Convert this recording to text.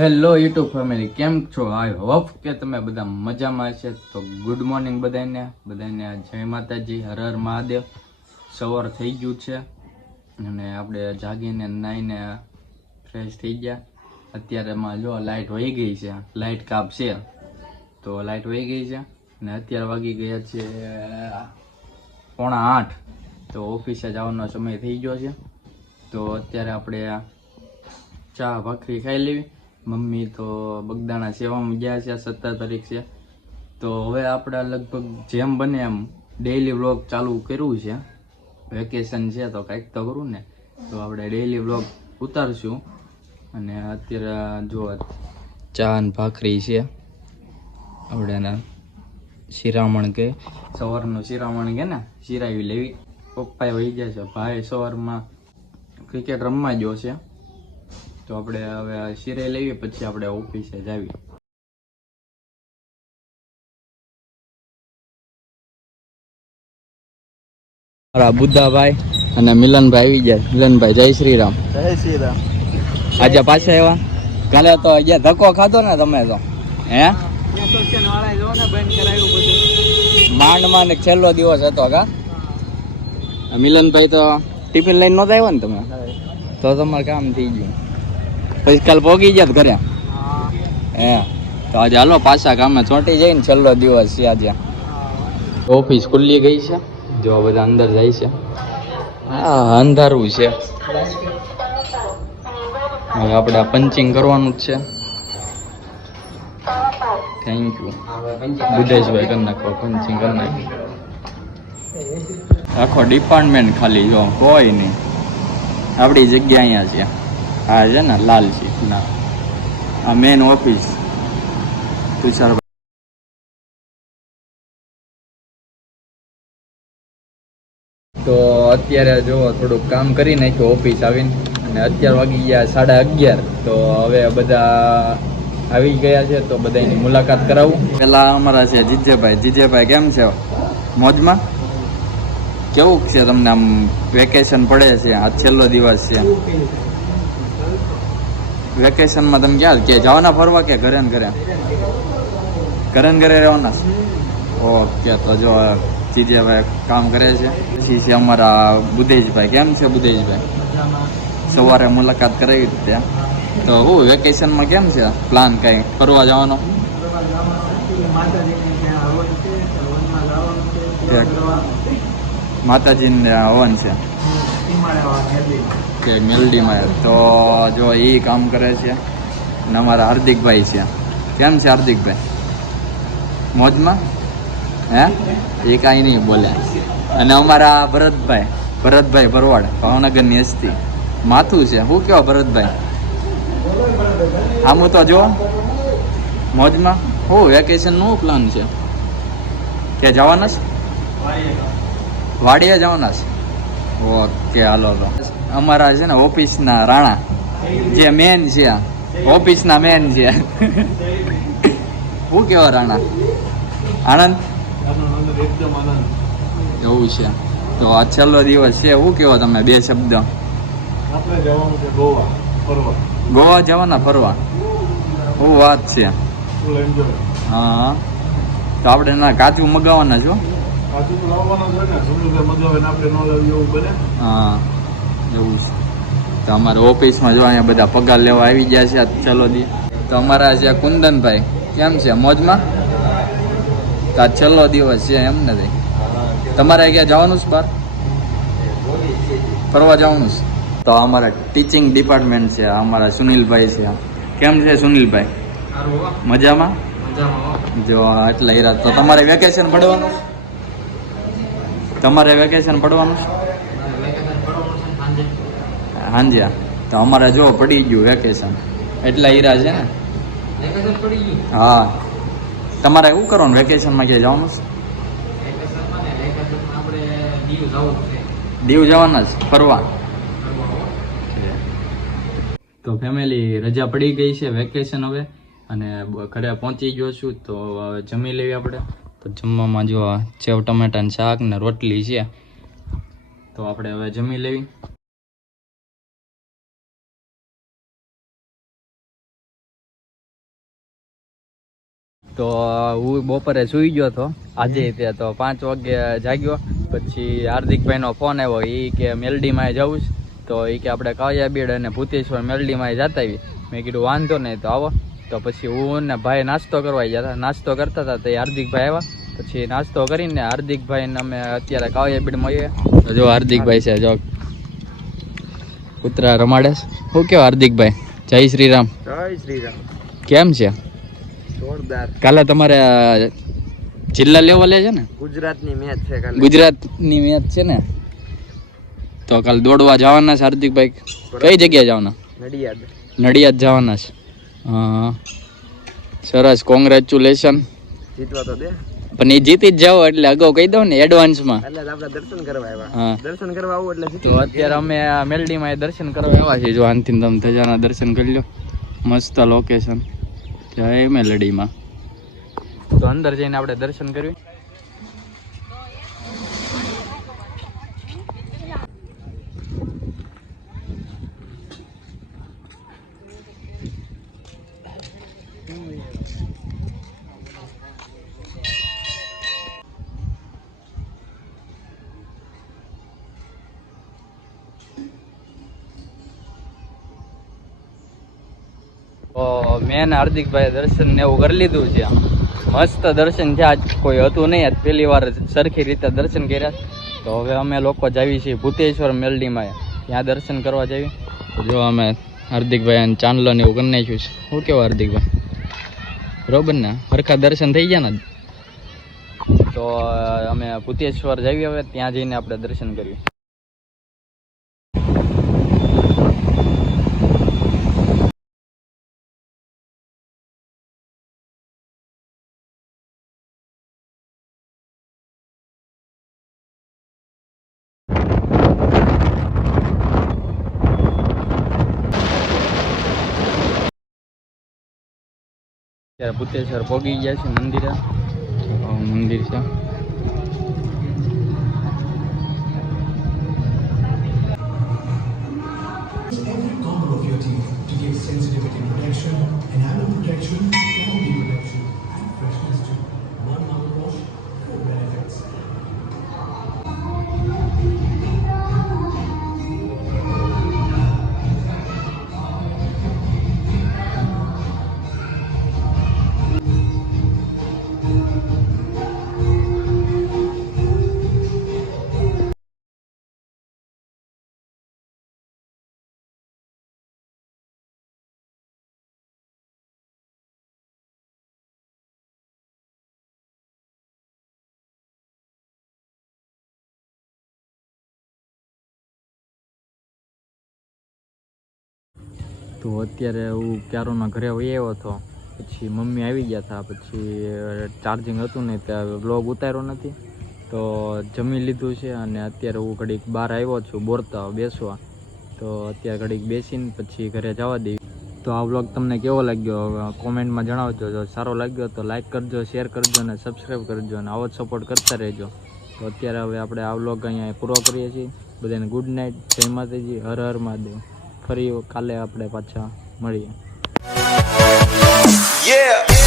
Hello YouTube family, કેમ છો? I hope કે તમે બધા મજામાં છે. તો ગુડ મોર્નિંગ બધાને જય માતાજી, હર હર મહાદેવ. સવાર થઈ ગયું છે અને આપણે જાગીને નાહીને ફ્રેશ થઈ ગયા. અત્યારેમાં જો લાઇટ વહી ગઈ છે, લાઇટ કાપ છે તો લાઇટ વહી ગઈ છે અને અત્યારે વાગી ગયા છે 7:45. તો ઓફિસે જવાનો સમય થઈ ગયો છે. તો અત્યારે આપણે ચા ભાખરી ખાઈ લેવી. મમ્મી તો બગદાણા સેવામાં ગયા છે, 17 તારીખ છે. તો હવે આપણે લગભગ જેમ બને એમ ડેઈલી વ્લોગ ચાલુ કર્યું છે. વેકેશન છે તો કંઈક તો કરું ને, તો આપણે ડેઈલી વ્લોગ ઉતારશું. અને અત્યારે જો ચા અને ભાખરી છે, આપણે શિરામણ કે સવારનું શિરામણ કે ને શિરાવી લેવી. પપ્પાએ વહી ગયા છે, ભાઈ સવારમાં ક્રિકેટ રમવા ગયો છે. તો આપણે હવે શિરાઈ લેવી, પછી આપણે ઓફિસે જાવી. મારા બુદ્ધાભાઈ અને મિલનભાઈ આવી ગયા. મિલનભાઈ જય શ્રી રામ. જય શ્રી રામ. આજે પાછા આવ્યા. કાલે તો અહીંયા ધક્કો ખાધો ને તમે તો, હે? માંડમાં ને છેલ્લો દિવસ હતો કા. મિલનભાઈ તો ટિફિન લઈને નહોતા આવ્યા ને તમે, તો તમારે કામ થઈ ગયું. પછી કાલ પોગી ગયા ઘરે, હે? તો આજે હાલો પાછા કામે ચોંટી જાય ને, છેલ્લો દિવસ છે આજે. ઓફિસ ખુલ્લી ગઈ છે, જો બધા અંદર જાય છે. હા, અંધારું છે. હવે આપણે પંચિંગ કરવાનું જ છે. થેન્ક યુ બુદ્ધેશભાઈ, કરી નાખો પંચિંગ કરી નાખી. આખો ડિપાર્ટમેન્ટ ખાલી, જો કોઈ નહીં. આપણી જગ્યા અહીંયા છે. આ છે ને લાલ સીટ ના, આ મેન ઓફિસ તુષાર. તો અત્યારે જો થોડુંક કામ કરી નાખ્યું ઓફિસ આવીને, અને અત્યારે વાગી ગયા 11:30. તો હવે બધા આવી ગયા છે, તો બધાની મુલાકાત કરાવું. પેલા અમારા છે જીજેભાઈ. જીજેભાઈ કેમ છે? મોજમાં? કેવું છે તમને આમ વેકેશન પડે છે? આ છેલ્લો દિવસ છે વેકેશનમાં. તમે ક્યાં કે જવાના ફરવા કે ઘરે ને ઘરે? ઘરે ને ઘરે રહેવાના? ઓકે, તો જો જીજેભાઈ કામ કરે છે. પછી છે અમારા બુદ્ધેશભાઈ. કેમ છે બુદ્ધેશભાઈ? સવારે મુલાકાત કરાવી ત્યાં. તો હું વેકેશનમાં કેમ છે પ્લાન? કઈ ફરવા જવાનો? માતાજીને હવન છે કે મેલડીમાં. તો જો એ કામ કરે છે. અને અમારા હાર્દિકભાઈ છે. કેમ છે હાર્દિકભાઈ? મોજમાં? હે? એ કાંઈ નહીં બોલે. અને અમારા ભરતભાઈ ભરવાડ, ભાવનગરની હસ્તી. માથું છે શું કેવો ભરતભાઈ? આમ તો જો મોજમાં. હું વેકેશનનું પ્લાન છે કે જવાના છે? વાડીએ જવાના છે? ઓકે, હાલો. તો અમારા છે ને ઓફિસના રાણા, જે મેન છે, ઓફિસના મેન છે. શું કેવા રાણા? આનંદ? એવું છે. તો આ છેલ્લો દિવસ છે, શું કેવો તમે? 2 શબ્દ. આપણે જવાનું છે ગોવા ફરવા. ગોવા જવાના ફરવા? શું વાત છે. હા, તો આપણે ના કાચું મગાવવાના છો? કાચું તો લાવવાનું છે ને, સુનિલભાઈ મગાવે ને આપણે ન લાવીએ એવું બને. હા, એવું છે. તો અમારા ઓફિસમાં જો અહીંયા બધા પગાર લેવા આવી ગયા છે. ચલો દી. તો અમારા છે કુંદનભાઈ. કેમ છે? મોજમાં? તો આ છેલ્લો દિવસ છે એમ નથી? તમારે ક્યાં જવાનું છે? બહાર ફરવા જવાનું છે? તો અમારા ટીચિંગ ડિપાર્ટમેન્ટ છે, અમારા સુનિલભાઈ છે. કેમ છે સુનિલભાઈ? મજામાં? જો એટલે હીરા. તો તમારે વેકેશન પડવાનું? તમારે વેકેશન પડવાનું છે? હાંજે. તો અમારે જો પડી ગયું વેકેશન, એટલા હીરા છે ને. હા, તમારે શું કરવાનું વેકેશનમાં? ક્યાં જવાનું છે? દીવ જવાના છે ફરવા? તો ફેમિલી, રજા પડી ગઈ છે, વેકેશન હવે, અને ઘરે પહોંચી ગયો છું. તો હવે જમી લેવી આપણે. તો જમવામાં જો સેવ ટમેટાનું શાક ને રોટલી છે. તો આપણે હવે જમી લેવી. તો હું બપોરે સૂઈ ગયો હતો આજે ત્યાં, તો 5 વાગે જાગ્યો. પછી હાર્દિકભાઈનો ફોન આવ્યો, એ કે મેલડીમાં જવું છે, તો એ કે આપણે કાળિયાબીડ અને ભૂતેશ્વર મેલડીમાં જતા આવી. મેં કીધું વાંધો નહીં, તો આવો. તો પછી હું ને ભાઈ નાસ્તો કરવા ગયા, નાસ્તો કરતા હતા, તો હાર્દિકભાઈ આવ્યા. પછી નાસ્તો કરીને હાર્દિકભાઈને અમે અત્યારે કાળિયાબીડ મળીએ. તો જો હાર્દિકભાઈ છે, જો કૂતરા રમાડે. શું કેવો હાર્દિકભાઈ? જય શ્રી રામ. જય શ્રી રામ. કેમ છે? જોરદાર. કાલે તમારે જિલ્લા લેવલે છે ને? ગુજરાતની મેચ છે કાલે. ગુજરાતની મેચ છે ને, તો કાલે દોડવા જવાના છે હાર્દિકભાઈ. કઈ જગ્યાએ જવાના? નડિયાદ. નડિયાદ જવાના છે. હા, સરસ, કોંગ્રેચ્યુલેશન. જીતવા તો દે. પણ એ જીતી જ જાઓ એટલે અગાઉ કહી દઉં ને એડવાન્સમાં. એટલે આપણે દર્શન કરવા આવ્યા. હા, દર્શન કરવા આવું એટલે તો અત્યારે અમે મેલડીમાં દર્શન કરવા આવ્યા છીએ. જો આનથી તમે ધજાના દર્શન કરી લો, મસ્ત લોકેશન. જય મેલડીમાં. તો અંદર જઈને આપણે દર્શન કર્યું. તો મેં હાર્દિકભાઈ દર્શન ને એવું કરી લીધું છે. મસ્ત દર્શન થયા. આજ કોઈ હતું નહીં, આજ પહેલી વાર સરખી રીતે દર્શન કર્યા. તો હવે અમે લોકો જાવી છીએ ભૂતેશ્વર મેલડીમાં, ત્યાં દર્શન કરવા જાવી. તો જો અમે હાર્દિકભાઈ અને ચાંદલો ને એવું કરી નાખ્યું છે. શું કેવું હાર્દિકભાઈ? બરોબર ને? સરખા દર્શન થઈ ગયા ને? તો અમે ભૂતેશ્વર જાવી, હવે ત્યાં જઈને આપણે દર્શન કરીએ. ત્યારે ભૂતેશ્વર પહોંચી ગયા છે મંદિરે. મંદિર છે. Every corner of your teeth to give sensitivity protection, enamel protection, cavity protection, and freshness too. One mouthwash, 4 benefits. તો અત્યારે હું ક્યારોના ઘરે વહી આવ્યો હતો. પછી મમ્મી આવી ગયા હતા. પછી ચાર્જિંગ હતું નહીં, ત્યાં બ્લોગ ઉતાર્યો નથી. તો જમી લીધું છે અને અત્યારે હું ઘડીક બહાર આવ્યો છું બોરતા બેસવા. તો અત્યારે ઘડીક બેસીને પછી ઘરે જવા દેવી. તો આ બ્લોગ તમને કેવો લાગ્યો કોમેન્ટમાં જણાવજો. જો સારો લાગ્યો તો લાઈક કરજો, શેર કરજો અને સબસ્ક્રાઈબ કરજો, અને આવો જ સપોર્ટ કરતા રહેજો. તો અત્યારે હવે આપણે આ બ્લોગ અહીંયા પૂરો કરીએ છીએ. બધાને ગુડ નાઇટ, જય માતાજી, હર હર મહાદેવ. ફરી કાલે આપણે પાછા મળીએ. Yeah.